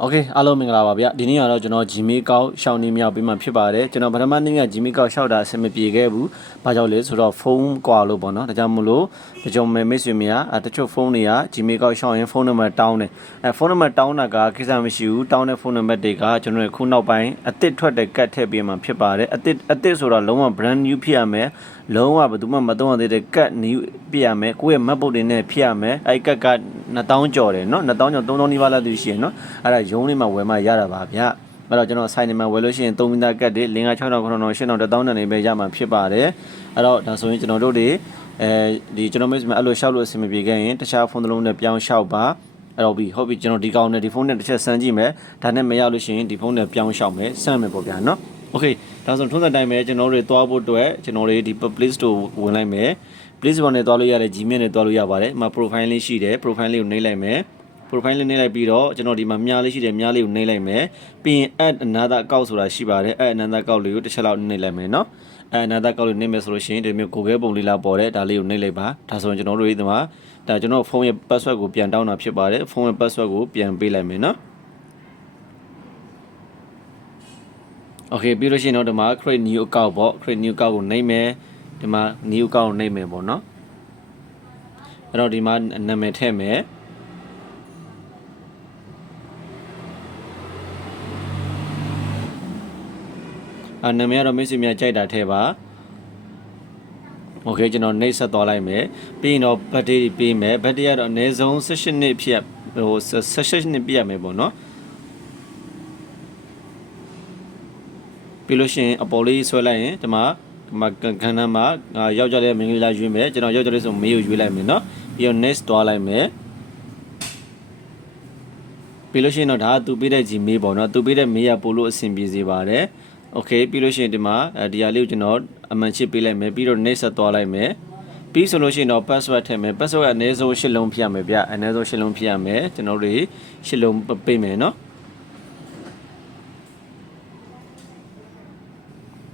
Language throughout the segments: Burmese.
โอเคအားလုံးမင်္ဂလာပါဗျဒီနေ့ကတော့ကျွန်တော် Gmail ကောက်ရှောင်းနေမြောက်ပြီးမှဖြစ်ပါတယ်ကျွန်တော်ပထမနေ့က Gmail ကောက်ရှောက်တာအဆင်မပြေခဲ့ဘူးဘာကြောင့်လဲဆိုတော့ဖုန်းကွာလို့ပေါ့နော်ဒါကြောင့်မလို့ဒါကြောင့်မဲမိတ်ဆွေများအဲတချို့ဖုန်းတွေက Gmail ကောက်ရှောင်းရင်ဖုန်းနံပါတ်တောင်းတယ်အဲဖုန်းနံပါတ်တောင်းတာကကိစ္စမရှိဘူးတောင်းတဲ့ဖုန်းနံပါတ်တွေကကျွန်တော်တို့ခုနောက်ပိုင်းအသစ်ထွက်တဲ့ကတ်ထည့်ပြီးမှဖြစ်ပါတယ်အသစ်အသစ်ဆိုတော့လုံးဝ brand new ဖြစ်ရမယ်လုံးဝဘယ်သူမှမသုံးရသေးတဲ့ကတ် new ပြရမယ်ကိုယ့်ရဲ့ MacBook တွေနဲ့ဖြစ်ရမယ်အဲဒီကတ်က2000ကျော်တယ်နော်2000ကျော်3000နီးပါးလောက်သူရှိရင်နော်အဲ့ဒါ ရုံးလေးမှာဝယ်မှရတာပါဗျအဲ့တော့ကျွန်တော်ဆိုင်နေမှာဝယ်လို့ရှိရင်3မီတာကတ်တွေ5 6 6 9 9 1000 1000နဲ့ပဲရမှာဖြစ်ပါတယ်အဲ့တော့ဒါဆိုရင်ကျွန်တော်တို့တွေအဲဒီကျွန်တော်မိတ်ဆွေအဲ့လိုရှောက်လို့အဆင်မပြေခဲ့ရင်တခြားဖုန်းတစ်လုံးနဲ့ပြောင်းရှောက်ပါအဲ့တော့ပြီးဟုတ်ပြီကျွန်တော်ဒီကောင်နဲ့ဒီဖုန်းနဲ့တစ်ချက်စမ်းကြည့်မယ်ဒါနဲ့မရလို့ရှိရင်ဒီဖုန်းနဲ့ပြောင်းရှောက်မယ်စမ်းမယ်ပေါ့ဗျာနော်โอเคဒါဆိုထုံးစံတိုင်းပဲကျွန်တော်တို့သွားဖို့အတွက်ကျွန်တော်တို့ဒီ Play Store ဝင်လိုက်မယ် Play Store နဲ့သွားလို့ရတယ် Gmail နဲ့သွားလို့ရပါတယ်ဒီမှာ profile လေးရှိတယ် profile လေးကိုနှိပ်လိုက်မယ် profile လေးနှိပ်လိုက်ပြီးတော့ကျွန်တော်ဒီမှာမြားလေးရှိတယ်မြားလေးကိုနှိပ်လိုက်မယ်ပြီးရင် add another account ဆိုတာရှိပါတယ် add another account လေးကိုတစ်ချက်လောက်နှိပ်လိုက်မယ်နော် add another account လေးနှိပ်မယ်ဆိုလို့ရှိရင်ဒီမျိုး Google ပုံလေးလာပေါ်တယ်ဒါလေးကိုနှိပ်လိုက်ပါဒါဆိုရင်ကျွန်တော်တို့ဒီမှာဒါကျွန်တော်ဖုန်းရဲ့ password ကိုပြန်တောင်းတာဖြစ်ပါတယ်ဖုန်းရဲ့ password ကိုပြန်ပေးလိုက်မယ်နော် Okay ပြီးလို့ရှိရင်တော့ဒီမှာ create new account ပေါ့ create new account ကိုနှိပ်မယ်ဒီမှာ new account ကိုနှိပ်မယ်ပေါ့နော်အဲ့တော့ဒီမှာနာမည်ထည့်မယ် အာနာမည်ကတော့မိတ်ဆွေများကြိုက်တာထည့်ပါโอเคကျွန်တော်နှိပ်ဆက်သွားလိုက်မယ်ပြီးရင်တော့ဘတ်တေးပေးမယ်ဘတ်တေးကတော့အနည်းဆုံး16နှစ်ဖြစ်ဟို16နှစ်ပြည့်ရမယ်ပေါ့နော်ပြီးလို့ရှိရင်အပေါ်လေးဆွဲလိုက်ရင်ဒီမှာဒီမှာခန်းထဲမှာယောက်ျားလေးမင်္ဂလာရွေးမယ်ကျွန်တော်ယောက်ျားလေးဆိုမေးကိုရွေးလိုက်မယ်เนาะပြီးတော့ next သွားလိုက်မယ်ပြီးလို့ရှိရင်တော့ဒါကသူပေးတဲ့ Gmail ပေါ့เนาะသူပေးတဲ့မေးရပို့လို့အဆင်ပြေစေပါတယ် โอเคပြီးလို့ရှိရင်ဒီမှာဒီဟာလေးကိုကျွန်တော်အမှန်ချစ်ပေးလိုက်မယ်ပြီးတော့ next ဆက်သွားလိုက်မယ်ပြီးဆိုလို့ရှိရင်တော့ password ထည့်မယ် password ကအနည်းဆုံး၈လုံးဖြစ်ရမယ်ဗျအနည်းဆုံး၈လုံးဖြစ်ရမယ်ကျွန်တော်တို့၈လုံးပေးမယ်เนาะ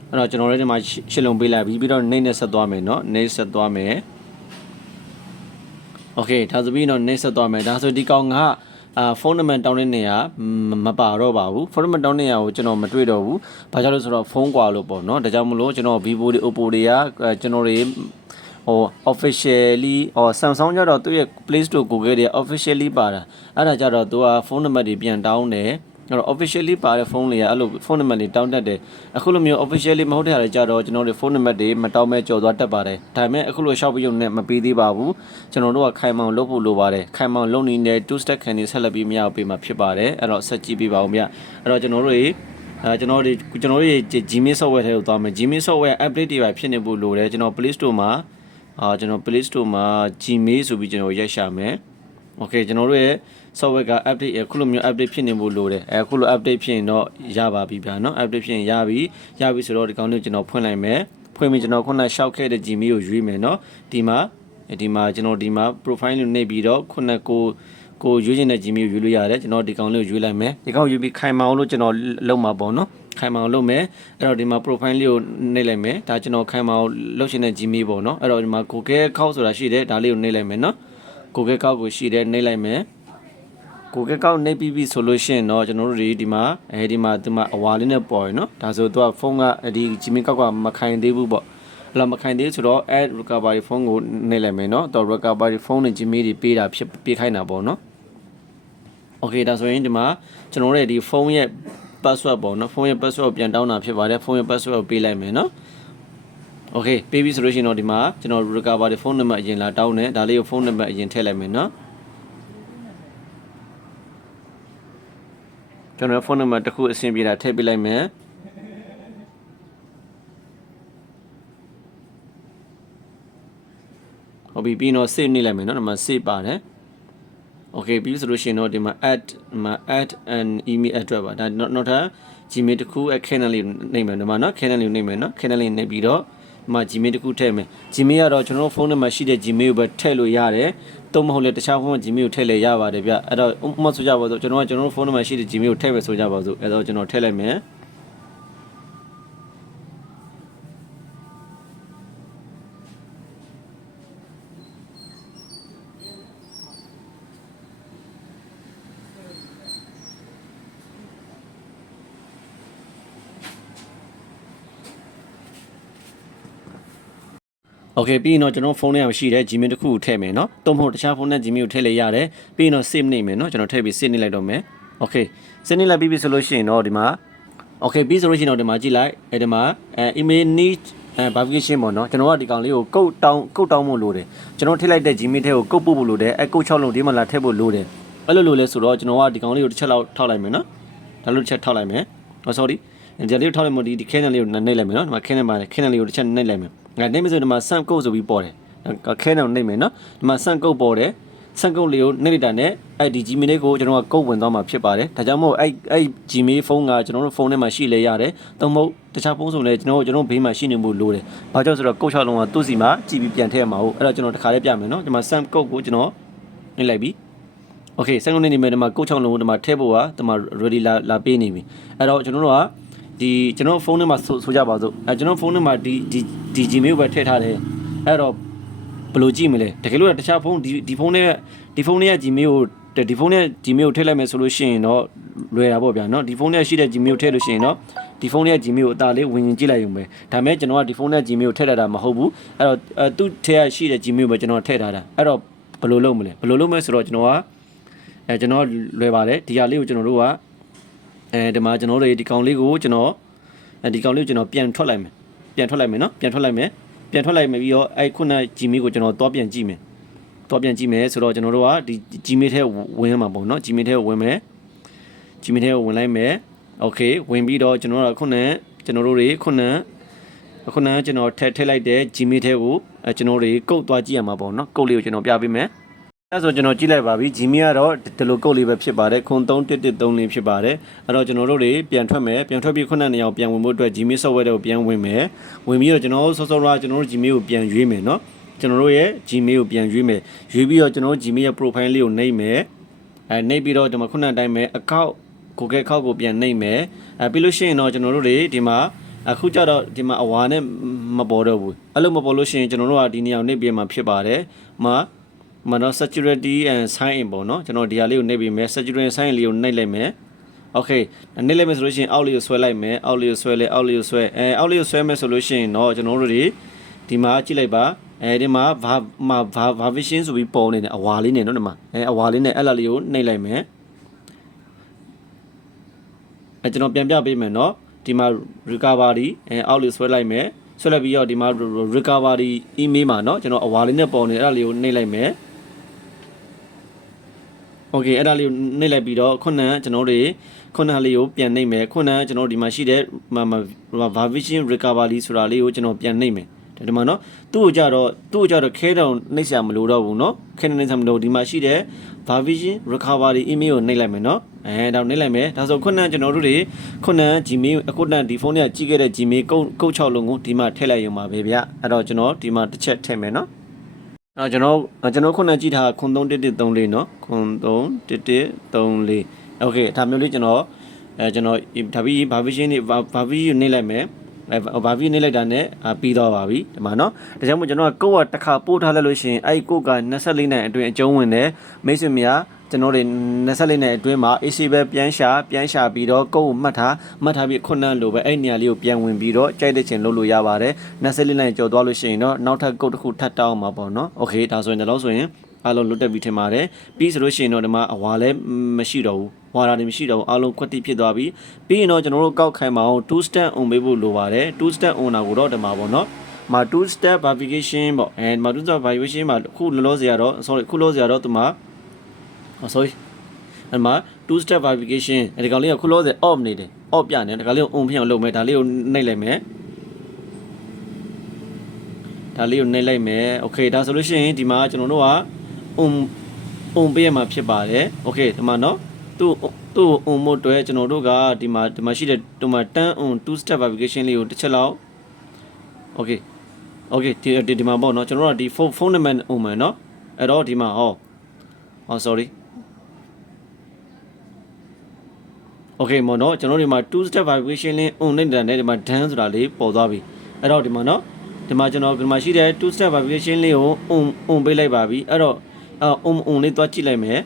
အဲ့တော့ကျွန်တော်တို့ဒီမှာရှစ်လုံးပေးလိုက်ပြီးပြီးတော့နေနဲ့ဆက်သွားမယ်เนาะနေဆက်သွားမယ်โอเคဒါဆိုပြီးတော့နေဆက်သွားမယ်ဒါဆိုဒီကောင်က အာဖုန်းနံပါတ်တောင်းတဲ့နေရာမပါတော့ပါဘူးဖုန်းနံပါတ်တောင်းတဲ့နေရာကိုကျွန်တော်မတွေ့တော့ဘူးဘာကြောင့်လဲဆိုတော့ဖုန်းကွာလို့ပေါ့နော်ဒါကြောင့်မလို့ကျွန်တော် Vivo တွေ Oppo တွေကကျွန်တော်တွေဟို officially ဟို Samsung ကြတော့သူ့ရဲ့ Play Store Google တွေ officially ပါတာအဲ့ဒါကြတော့သူကဖုန်းနံပါတ်တွေပြန်တောင်းတယ် အဲ့တော့ officially ပါတဲ့ဖုန်းတွေကအဲ့လိုဖုန်းနံပါတ်တွေတောင်းတတ်တယ်အခုလိုမျိုး officially မဟုတ်တဲ့ဟာတွေကြတော့ကျွန်တော်တို့ဖုန်းနံပါတ်တွေမတောင်းမဲ့ကြော်သွားတတ်ပါတယ်ဒါပေမဲ့အခုလိုရှောက်ပြီးုံနဲ့မပေးသေးပါဘူးကျွန်တော်တို့ကခိုင်မောင်လုပ်ဖို့လိုပါတယ်ခိုင်မောင်လုပ်နေတဲ့ two step ခံနေဆက်လက်ပြီးမရပေးမှာဖြစ်ပါတယ်အဲ့တော့ဆက်ကြည့်ပေးပါဦးမြအဲ့တော့ကျွန်တော်တို့အဲကျွန်တော်တို့ကျွန်တော်တို့ Gmail software ထဲကိုသွားမယ် Gmail software update တွေပါဖြစ်နေဖို့လိုတယ်ကျွန်တော် Play Store မှာအာကျွန်တော် Play Store မှာ Gmail ဆိုပြီးကျွန်တော်ရိုက်ရှာမယ် Okay ကျွန်တော်တို့ရဲ့ software က update အခုလိုမျိုး update ဖြစ်နေဖို့လိုတယ်အဲအခုလို update ဖြစ်ရင်တော့ရပါပြီဗျာနော် update ဖြစ်ရင်ရပြီရပြီဆိုတော့ဒီကောင်းလေးကျွန်တော်ဖွင့်လိုက်မယ်ဖွင့်ပြီးကျွန်တော်ခုနရှောက်ခဲ့တဲ့ Gmail ကိုရွေးမယ်နော်ဒီမှာဒီမှာကျွန်တော်ဒီမှာ profile လို့နှိပ်ပြီးတော့ခုနကိုကိုရွေးချင်တဲ့ Gmail ကိုရွေးလို့ရတယ်ကျွန်တော်ဒီကောင်လေးကိုရွေးလိုက်မယ်ဒီကောင်ရွေးပြီးခိုင်မအောင်လို့ကျွန်တော်လုပ်မှာပေါ့နော်ခိုင်မအောင်လုပ်မယ်အဲ့တော့ဒီမှာ profile လေးကိုနှိပ်လိုက်မယ်ဒါကျွန်တော်ခိုင်မအောင်လုပ်ချင်တဲ့ Gmail ပေါ့နော်အဲ့တော့ဒီမှာ Google account ဆိုတာရှိတယ်ဒါလေးကိုနှိပ်လိုက်မယ်နော် Google account ကိုရှိတယ်နှိပ်လိုက်မယ်ကိုကက်ကောက်နေပြီးပြီဆိုလို့ရှိရင်တော့ကျွန်တော်တို့ဒီဒီမှာအဲဒီမှာဒီမှာအဝါလေးနဲ့ပေါ်ရယ်နော်ဒါဆိုတော့ဖုန်းကဒီ Gmail ကောက်ကမခိုင်သေးဘူးပေါ့အဲ့လိုမခိုင်သေးဆိုတော့ add recovery phone ကိုနှိပ်လိုက်မယ်နော်တော့ recovery phone နဲ့ Gmail တွေပေးတာဖြစ်ပေးခိုင်းတာပေါ့နော် Okay ဒါဆိုရင်ဒီမှာကျွန်တော်တို့ရဲ့ဒီဖုန်းရဲ့ password ပေါ့နော်ဖုန်းရဲ့ password ကိုပြန်တောင်းတာဖြစ်ပါတယ်ဖုန်းရဲ့ password ကိုပေးလိုက်မယ်နော် Okay ပေးပြီဆိုလို့ရှိရင်တော့ဒီမှာကျွန်တော် recovery phone number အရင်လာတောင်းတယ်ဒါလေးကိုဖုန်းနံပါတ်အရင်ထည့်လိုက်မယ်နော်ကျွန်တော်ဖုန်းနံပါတ်တစ်ခုအဆင်ပြေတာထည့်ပေးလိုက်မယ်ဟုတ်ပြီပြီးတော့ save နေလိုက်မယ်เนาะဒီမှာ save ပါတယ် okay ပြီးဆိုလို့ရှိရင်တော့ဒီမှာ add မှာ add an email address ပါဒါနောက်ထပ် gmail တစ်ခု channel လေးနှိပ်မယ်ဒီမှာเนาะ channel လေးနှိပ်မယ်เนาะ channel လေးနှိပ်ပြီးတော့ဒီ မှာ gmail တစ်ခုထည့်မယ် gmail ကတော့ကျွန်တော်ဖုန်းထဲမှာရှိတဲ့ gmail ကိုပဲထည့်လို့ရတယ်တော့မဟုတ်လေတခြားဖုန်းက Gmail ကိုထည့်လဲရပါတယ်ဗျအဲ့တော့ဥပမာဆိုကြပါစို့ကျွန်တော်ကကျွန်တော်ဖုန်းနံပါတ်ရှိတဲ့ Gmail ကိုထည့်မယ်ဆိုကြပါစို့အဲ့တော့ကျွန်တော်ထည့်လိုက်မယ် โอเคပြီးရင်တော့ကျွန်တော်ဖုန်းထဲမှာရှိတဲ့ Gmail တစ်ခုကိုထည့်မယ်เนาะ။သုံးဖို့တခြားဖုန်းနဲ့ Gmail ကိုထည့်လိုက်ရတယ်။ပြီးရင်တော့ save နေမယ်เนาะကျွန်တော်ထည့်ပြီး save နေလိုက်တော့မယ်။ Okay save နေလိုက်ပြီးပြီဆိုလို့ရှိရင်တော့ဒီမှာ Okay ပြီးဆိုလို့ရှိရင်တော့ဒီမှာကြည့်လိုက်အဲဒီမှာအဲ email need အဲ verification ပေါ့နော်ကျွန်တော်ကဒီကောင်လေးကိုကုတ်တောင်းကုတ်တောင်းဖို့လိုတယ်ကျွန်တော်ထည့်လိုက်တဲ့ Gmail ထဲကိုကုတ်ပို့ဖို့လိုတယ်အဲကုတ်6လုံးဒီမှာလာထည့်ဖို့လိုတယ်အဲ့လိုလိုလဲဆိုတော့ကျွန်တော်ကဒီကောင်လေးကိုတစ်ချက်လောက်ထောက်လိုက်မယ်နော်ဒါလို့တစ်ချက်ထောက်လိုက်မယ်ဟော sorry ဒီလေးကိုထောက်လိုက်မို့ဒီဒီ Canon လေးကိုနှိပ်လိုက်မယ်နော်ဒီမှာ Canon မှာ Canon လေးကိုတစ်ချက်နှိပ်လိုက်မယ် ငါနှိပ်မယ်ဆိုဒီမှာ Sam code ဆိုပြီးပေါ်တယ် Canon နှိပ်မယ်နော်ဒီမှာ Sam code ပေါ်တယ်ဆန်ကုတ်လေးကိုနှိပ်လိုက်တာနဲ့အဲ့ဒီ Gmail လေးကိုကျွန်တော်ကကုတ်ဝင်သွားမှာဖြစ်ပါတယ်ဒါကြောင့်မို့အဲ့အဲ့ Gmail ဖုန်းကကျွန်တော်တို့ဖုန်းထဲမှာရှိလေရတယ်သုံးဖို့တခြားဖုန်းဆိုလည်းကျွန်တော်တို့ကျွန်တော်ဘေးမှာရှိနေမှုလိုတယ်ဘာကြောင့်ဆိုတော့ကုတ်6လုံးကသူ့စီမှာကြည့်ပြီးပြန်ထည့်ရမှာဟုတ်အဲ့တော့ကျွန်တော်တစ်ခါလေးပြမယ်နော်ဒီမှာ Sam ကုတ်ကိုကျွန်တော်နှိပ်လိုက်ပြီ Okay ဆန်ကုတ်နေနေမယ်ဒီမှာကုတ်6လုံးကိုဒီမှာထည့်ဖို့ကဒီမှာ ready လာလာပေးနေပြီအဲ့တော့ကျွန်တော်တို့က ဒီကျွန်တော်ဖုန်းထဲမှာဆိုဆိုကြပါစို့အဲကျွန်တော်ဖုန်းထဲမှာဒီဒီဒီ Gmail ပဲထည့်ထားတယ်အဲ့တော့ ဘယ်လိုကြည့်မလဲတကယ်လို့တခြားဖုန်းဒီဒီဖုန်းနဲ့ဒီဖုန်းနဲ့ Gmail ကိုဒီဖုန်းနဲ့ Gmail ကိုထည့်လိုက်မယ်ဆိုလို့ရှိရင်တော့လွယ်တာပေါ့ဗျာเนาะဒီဖုန်းနဲ့ရှိတဲ့ Gmail ကိုထည့်လို့ရှိရင်တော့ဒီဖုန်းနဲ့ Gmail ကိုအသာလေးဝင်ရင်ကြည့်လိုက်ရုံပဲဒါပေမဲ့ကျွန်တော်ကဒီဖုန်းနဲ့ Gmail ကိုထည့်ထားတာမဟုတ်ဘူးအဲ့တော့အဲသူ့ထဲကရှိတဲ့ Gmail ပဲကျွန်တော်ထည့်ထားတာအဲ့တော့ဘယ်လိုလုပ်မလဲဘယ်လိုလုပ်မလဲဆိုတော့ကျွန်တော်ကအဲကျွန်တော်လွယ်ပါတယ်ဒီဟာလေးကိုကျွန်တော်တို့က အဲဒီမှာကျွန်တော်တို့ဒီကောင်လေးကိုကျွန်တော်အဲဒီကောင်လေးကိုကျွန်တော်ပြန်ထွက်လိုက်မယ်ပြန်ထွက်လိုက်မယ်เนาะပြန်ထွက်လိုက်မယ် ပြန်ထွက်လိုက်မယ်ပြီးတော့အဲ့ခုန Gmail ကိုကျွန်တော်တွားပြန်ကြည့်မယ်တွားပြန်ကြည့်မယ်ဆိုတော့ကျွန်တော်တို့ကဒီ Gmail ထဲဝင်ရမှာပေါ့နော် Gmail ထဲဝင်မယ် Gmail ထဲဝင်လိုက်မယ် Okay ဝင်ပြီးတော့ကျွန်တော်တို့ခုနကျွန်တော်တို့တွေခုနခုနကျွန်တော်ထည့်ထည့်လိုက်တဲ့ Gmail ထဲကိုအဲကျွန်တော်တွေကုတ်သွားကြည့်ရမှာပေါ့နော်ကုတ်လေးကိုကျွန်တော်ပြပေးမယ် အဲဆိုကျွန်တော်ကြည့်လိုက်ပါပြီဂျီမီကတော့ဒီလိုကုတ်လေးပဲဖြစ်ပါတယ်ခွန်3113လေးဖြစ်ပါတယ်အဲ့တော့ကျွန်တော်တို့တွေပြန်ထွက်မယ်ပြန်ထွက်ပြီးခုနနေအောင်ပြန်ဝင်ဖို့အတွက်ဂျီမီ software တွေကိုပြန်ဝင်မယ်ဝင်ပြီးတော့ကျွန်တော်ဆော့ဆော့ရကျွန်တော်တို့ဂျီမီကိုပြန်ရွေးမယ်နော်ကျွန်တော်တို့ရဲ့ Gmail ကိုပြန်ရွေးမယ်ရွေးပြီးတော့ကျွန်တော်တို့ Gmail ရဲ့ profile လေးကိုနှိပ်မယ်အဲနှိပ်ပြီးတော့ဒီမှာခုနတိုင်းပဲ account Google account ကိုပြန်နှိပ်မယ်အဲပြီးလို့ရှိရင်တော့ကျွန်တော်တို့တွေဒီမှာအခုကြတော့ဒီမှာအဝါနဲ့မပေါ်တော့ဘူးအဲ့လိုမပေါ်လို့ရှိရင်ကျွန်တော်တို့ကဒီနေရာနှိပ်ပြမှာဖြစ်ပါတယ်မှာ မနော် security and sign in ပေါ့နော်ကျွန်တော်ဒီဟာလေးကိုနှိပ်ပြီးမယ် security and sign in လေးကိုနှိပ်လိုက်မယ် Okay နှိပ်လိုက်မယ်ဆိုလို့ရှိရင်အောက်လေးကိုဆွဲလိုက်မယ်အောက်လေးကိုဆွဲလဲအောက်လေးကိုဆွဲအဲအောက်လေးကိုဆွဲမယ်ဆိုလို့ရှိရင်တော့ကျွန်တော်တို့တွေဒီမှာကြည့်လိုက်ပါအဲဒီမှာဘာမှာဘာဘာ vision ဆိုပြီးပေါ်နေတယ်အဝါလေးနဲ့နော်ဒီမှာအဲအဝါလေးနဲ့အဲ့လာလေးကိုနှိပ်လိုက်မယ်အဲကျွန်တော်ပြန်ပြပေးမယ်နော်ဒီမှာ recovery အဲအောက်လေးဆွဲလိုက်မယ်ဆွဲလိုက်ပြီးတော့ဒီမှာ recovery email မှာเนาะကျွန်တော်အဝါလေးနဲ့ပေါ်နေအဲ့ဒါလေးကိုနှိပ်လိုက်မယ် โอเคအဲ့ဒါလေးကိုနှိပ်လိုက်ပြီးတော့ခုနကကျွန်တော်တို့ခုနလေးကိုပြန်နှိပ်မယ်ခုနကကျွန်တော်ဒီမှာရှိတဲ့ vision recovery ဆိုတာလေးကိုကျွန်တော်ပြန်နှိပ်မယ်ဒါဒီမှာเนาะသူ့ကိုကြတော့သူ့ကိုကြတော့ခဲတောင်နှိပ်ဆရာမလိုတော့ဘူးเนาะခဲနေနှိပ်ဆရာမလိုဒီမှာရှိတဲ့ vision recovery email ကိုနှိပ်လိုက်မယ်เนาะအဲဒါနှိပ်လိုက်မယ်ဒါဆိုခုနကကျွန်တော်တို့တွေခုနက Gmail အခုတန်းဒီဖုန်းထဲကကြီးခဲ့တဲ့ Gmail ကုတ်ကုတ်6လုံးကိုဒီမှာထည့်လိုက်ရုံပါပဲဗျအဲ့တော့ကျွန်တော်ဒီမှာတစ်ချက်ထည့်မယ်เนาะ အဲ့တော့ကျွန်တော်ကျွန်တော်ခုနကြည့်ထားခွန်3134เนาะခွန်3134โอเคဒါမျိုးလေးကျွန်တော်အဲကျွန်တော်ဒါပြီးဘာဗီရှင်နေဘာဗီယူနေလိုက်မယ်အဲဘာဗီနေလိုက်တာနဲ့ပြီးတော့ပါပြီဒီမှာเนาะဒါကြောင့်မို့ကျွန်တော်ကကိုယ့်ကတစ်ခါပို့ထားလိုက်လို့ရှိရင်အဲ့ကိုယ့်က24နိုင်အတွင်းအကျုံးဝင်တယ်မိတ်ဆွေများ ကျွန်တော်တွေ24နိုင်အတွင်းမှာ AC ပဲပြန်ရှာပြန်ရှာပြီးတော့ကိုယ့်ကိုမှတ်ထားမှတ်ထားပြီးခုနလိုပဲအဲ့နေရာလေးကိုပြန်ဝင်ပြီးတော့ကြိုက်တဲ့ချိန်လုပ်လို့ရပါတယ်24နိုင်ကြော်သွားလို့ရှိရင်တော့နောက်ထပ်ကုတ်တစ်ခုထပ်တောင်းမှာပေါ့နော်โอเคဒါဆိုရင်လည်းဆိုရင်အားလုံးလွတ်တက်ပြီးထင်ပါတယ်ပြီးဆိုလို့ရှိရင်တော့ဒီမှာအဝါလည်းမရှိတော့ဘူးဝါတာတွေမရှိတော့ဘူးအားလုံးခွက်တိဖြစ်သွားပြီပြီးရင်တော့ကျွန်တော်တို့ကောက်ခိုင်းမအောင်2 step on ပေးဖို့လိုပါတယ်2 step on တာကိုတော့ဒီမှာပေါ့နော်မှာ2 step verification ပေါ့အဲမှာ2 step verification မှာခုလောလောဆယ်ကတော့ sorry ခုလောလောဆယ်ကတော့ဒီမှာ oh sorry အဲ့မှာ two step verification ဒီကောင်လေးကခုလောဆယ် off နေတယ် off ပြနေတယ်ဒီကောင်လေးကို on ဖြစ်အောင်လုပ်မယ်ဒါလေးကိုနှိပ်လိုက်မယ်ဒါလေးကိုနှိပ်လိုက်မယ် okay ဒါဆိုလို့ရှိရင်ဒီမှာကျွန်တော်တို့က on on ပေးရမှာဖြစ်ပါတယ် okay ဒီမှာเนาะသူ့သူ့ on မို့အတွက်ကျွန်တော်တို့ကဒီမှာဒီမှာရှိတဲ့ဒီမှာ turn on two step verification လေးကိုတစ်ချက်လောက် okay okay ဒီဒီဒီမှာပေါ့เนาะကျွန်တော်တို့ကဒီ phone phone number on မယ်เนาะအဲ့တော့ဒီမှာဟော oh sorry okay မော်နော်ကျွန်တော်ဒီမှာ two step vibration link on နဲ့တဲ့ဒီမှာ done ဆိုတာလေးပေါ်သွားပြီအဲ့တော့ဒီမှာနော်ဒီမှာကျွန်တော်ဒီမှာရှိတဲ့ two step vibration လေးကို on on ပေးလိုက်ပါပြီအဲ့တော့အဲ on on လေးသွားကြည့်လိုက်မယ်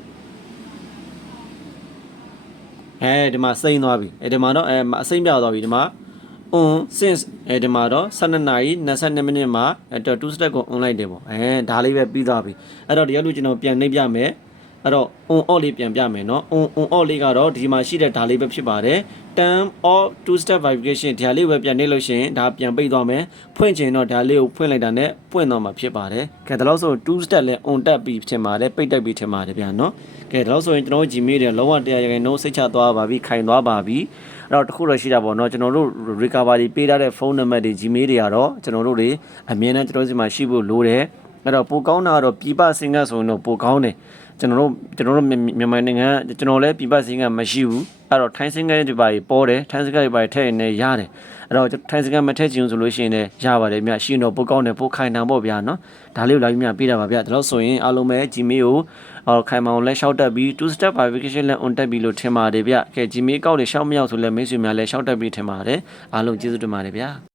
အဲဒီမှာစိမ့်သွားပြီအဲဒီမှာတော့အဲအစိမ့်ပြသွားပြီဒီမှာ on since အဲဒီမှာတော့12နာရီ22မိနစ်မှာအဲတော့2 step ကို on လိုက်တယ်ပေါ့အဲဒါလေးပဲပြီးသွားပြီအဲ့တော့ဒီလိုကျွန်တော်ပြန်နှိပ်ပြမယ် အဲ့တော့ on off လေးပြန်ပြမယ်နော် on on off လေးကတော့ဒီမှာရှိတဲ့ဒါလေးပဲဖြစ်ပါတယ် term of two step verification ဒါလေးပဲပြန်နေလို့ရှိရင်ဒါပြန်ပိတ်သွားမယ်ဖွင့်ချင်တော့ဒါလေးကိုဖွင့်လိုက်တာနဲ့ပွင့်သွားမှာဖြစ်ပါတယ်ကဲဒါလို့ဆို2 step လဲ on တက်ပြီးဖြစ်ပါတယ်ပိတ်တက်ပြီးထင်ပါတယ်ဗျာနော်ကဲဒါလို့ဆိုရင်ကျွန်တော်တို့ဂျီမေးတယ်လုံးဝတရားရရင်တော့စိတ်ချသွားပါပြီခိုင်သွားပါပြီအဲ့တော့တခုတော့ရှိတာပေါ့နော်ကျွန်တော်တို့ recovery ပေးထားတဲ့ဖုန်းနံပါတ်တွေဂျီမေးတွေကတော့ကျွန်တော်တို့တွေအမြဲတမ်းကျွန်တော်စီမှာရှိဖို့လိုတယ်အဲ့တော့ပိုကောင်းတာကတော့ပြပစင်ကဆိုရင်တော့ပိုကောင်းတယ် ကျွန်တော်တို့ကျွန်တော်တို့မြန်မာနိုင်ငံကျွန်တော်လည်းပြည်ပစင်ကမရှိဘူးအဲ့တော့ထိုင်းစင်ကတွေပါပေါ်တယ်ထိုင်းစင်ကတွေပါထည့်ရင်လည်းရတယ်အဲ့တော့ထိုင်းစင်ကမထည့်ချင်ဘူးဆိုလို့ရှိရင်လည်းရပါတယ်မြရှိရင်တော့ပိုကောင်းတယ်ပိုခိုင်တာပေါ့ဗျာနော်ဒါလေးကိုလာပြီးမြပေးတာပါဗျာဒါလို့ဆိုရင်အားလုံးပဲ Gmail ကိုအော်ခိုင်မောင်လက်လျှောက်တက်ပြီး two step verification လက် on တက်ပြီးလို့ထင်ပါတယ်ဗျကဲ Gmail ကောက်တွေရှောက်မရောက်ဆိုလဲမိတ်ဆွေများလည်းရှောက်တက်ပြီးထင်ပါတယ်အားလုံးကျေးဇူးတင်ပါတယ်ဗျာ